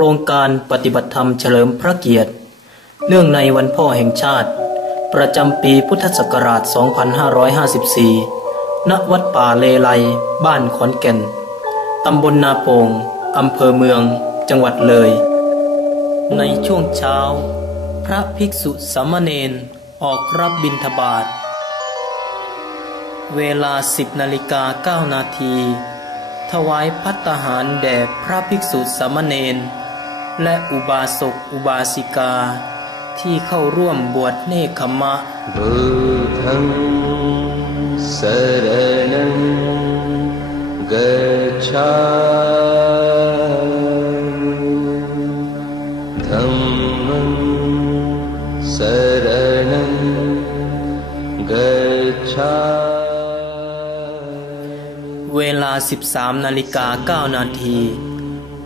ครงการปฏิบัติธรรมเฉลิมพระเกียรติ เนื่องในวันพ่อแห่งชาติ ประจำปีพุทธศักราช 2554 ณ วัดป่าเลไลบ้านขอนแก่น ตำบลนาโป่งอำเภอเมือง จังหวัดเลย ในช่วงเช้า พระภิกษุสามเณรออกรับบิณฑบาต เวลา 10นาฬิกา9นาทีถวายพัตตาหารแด่พระภิกษุสามเณร และอุบาสกอุบาสิกา ที่เข้าร่วมบวชเนคขมะบุธังสรนังกัจฉาธัมมังสรนังกัจฉาเวลา 13นาฬิกา9นาที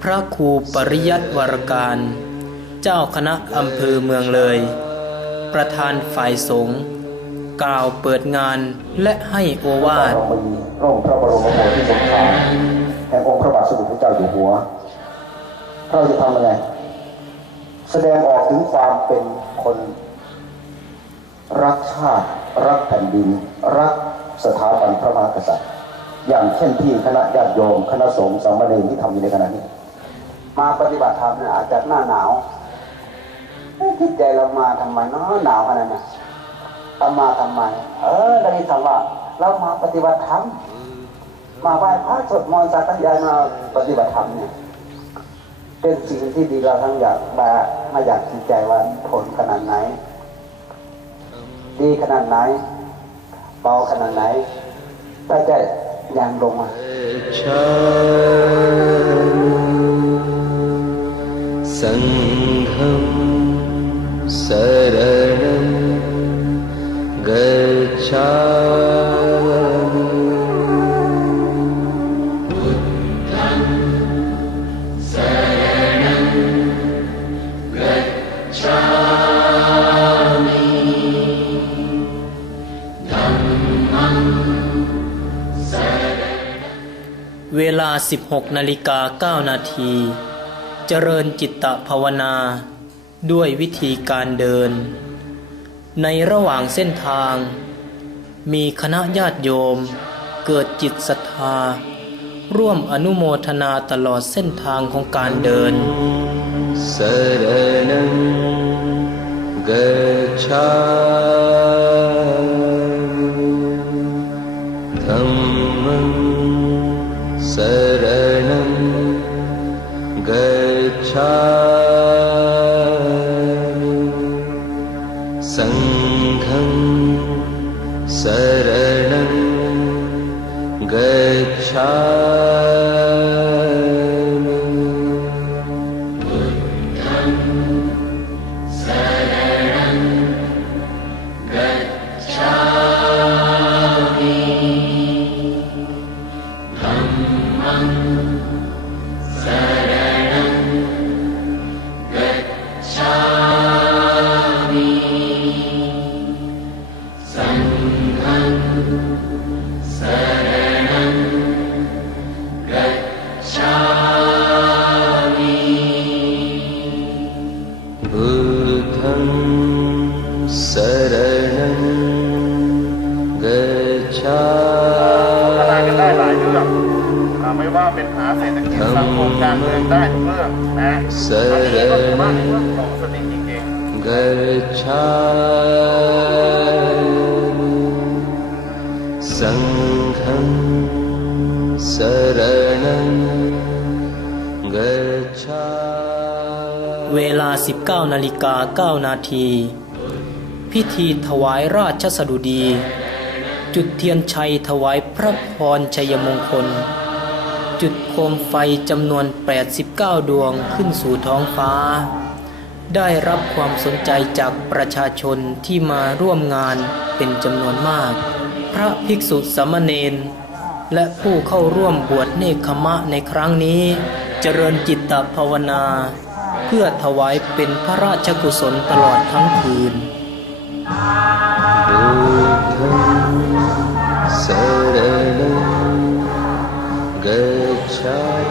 พระครูปริยัติวรการ เจ้าคณะอำเภอเมืองเลย ประธานฝ่ายสงฆ์กล่าวเปิดงานและให้โอวาทรมีระองพระบรมโพธิสมภารแห่งองค์พระบาทสมเด็จพระเจ้าอยู่หัวเราจะทำยังไงแสดงออกถึงความเป็นคน รักชาติ รักแผ่นดิน รักสถาบันพระมหากษัตริย์ อย่างเช่นที่คณะญาติโยม คณะสงฆ์สามเณรที่ทำอยู่ในขณะนี้ มาปฏิบัติธรรมเนี่ยอาจจะหน้าหนาวคิดใจเรามาทำไมเนาะหนาวขนาดนั้นทำมาทำไม เออได้ยินคำว่า เรามาปฏิบัติธรรมมาไหว้พระสวดมนต์สักการะมาปฏิบัติธรรมเนี่ยเป็นสิ่งที่ดีเราทั้งอยากมามาอยากจิตใจว่าผลขนาดไหน ดีขนาดไหนเบาขนาดไหนได้ใจยังลงมา सङ्घं शरणं गच्छामिเวลา 16นาฬิกา9นาที เจริญจิตตภาวนา ด้วยวิธีการเดิน ในระหว่างเส้นทาง มีคณะญาติโยม เกิดจิตศรัทธา ร่วมอนุโมทนาตลอดเส้นทางของการเดิน शरणं गच्छामि धम्मं शरणं 车 กรกรื่สังขสติจริงเวลา 19นาฬิกา9นาทีพิธีถวายราชสดุดี จุดเทียนชัยถวายพระพรชัยมงคล จุดโคมไฟจำนวน 89 ดวงขึ้นสู่ท้องฟ้า ได้รับความสนใจจากประชาชนที่มาร่วมงานเป็นจำนวนมาก พระภิกษุสามเณรและผู้เข้าร่วมบวชเนคขมะในครั้งนี้ เจริญจิตตภาวนา เพื่อถวายเป็นพระราชกุศลตลอดทั้งคืน good. Shine.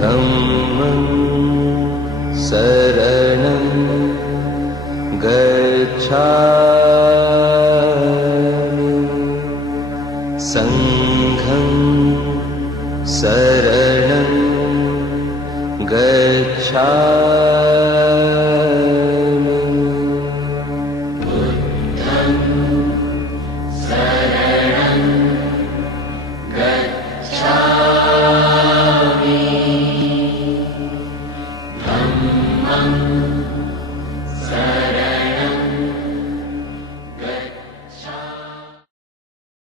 धम्मं शरणं गच्छामि। सङ्घं शरणं गच्छामि